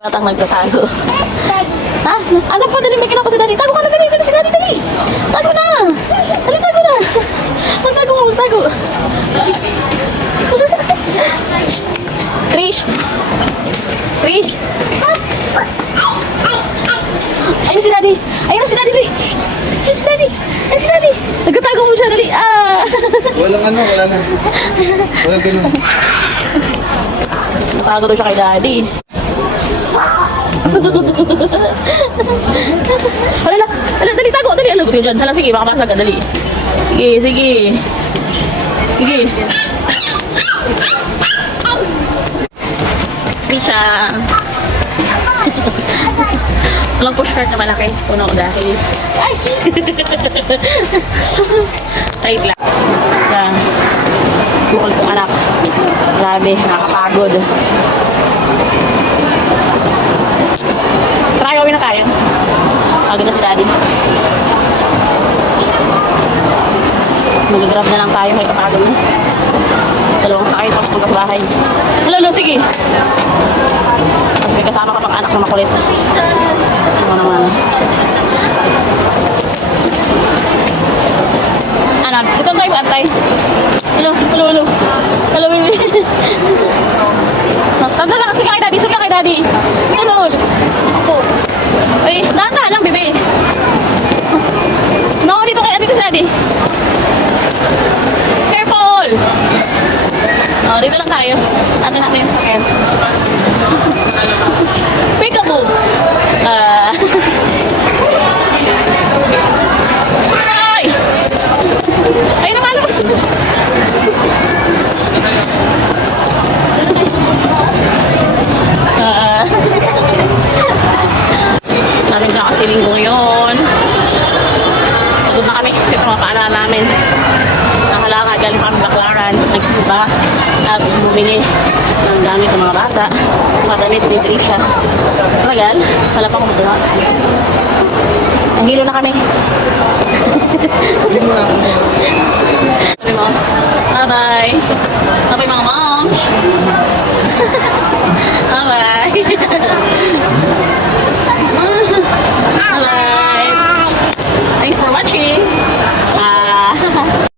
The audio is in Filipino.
Batang nagtatago. Ha? Alam pa, dali, may ginawa ko si Daddy. Tago ka na, dali, dali si Daddy, dali. Tago na. Dali, tago na. Magtago mo, magtago. Trish. Trish. Ayun si Daddy. Ayun si Daddy, dali. Ayun si Daddy. Ayun si Daddy. Nagtatago mo siya, dali. Ah. Walang ano, wala na. Walang ganun. Natago daw siya kay Daddy. Hala, hala, dali, tago, dali, alagot ka dyan. Hala, sige, baka masag ka, dali. Sige, sige. Sige. Risha. Walang pushcart na malaki. Puno ko dahil. Ay! Tight lang. Bukol kong anak. Grabe, nakakapagod. Try gawin na tayo. Agad na si Daddy. Mag-grab na lang tayo, may kapagod na. Dalawang sakay, tapos punta sa bahay. Lalo, sige. Tapos may kasama ka pang anak na makulit. Ano naman. Anak, dito tayo antay. Hello, hello, hello. Hello, baby. Tanda lang kasi kay Daddy, sunod kay Daddy. Sunod. Ako. Ay, nana lang, bebe. No, dito kay Daddy, Daddy. Careful. Oh, dito lang tayo. Atin natin yung sakyan. Peekaboo. Ay! Ay, namalo. Namin ka kasi linggo ngayon. Pagod na kami kasi pumapaalala namin. Nakalakad, galing kami baklaran. Nagsiba at bumili ng gamit ng mga bata. Mga damit ni Trisha. Talagal, wala pa akong magawa. Ang hilo na kami. Hindi mo na ako. Bye-bye. Bye-bye mga moms.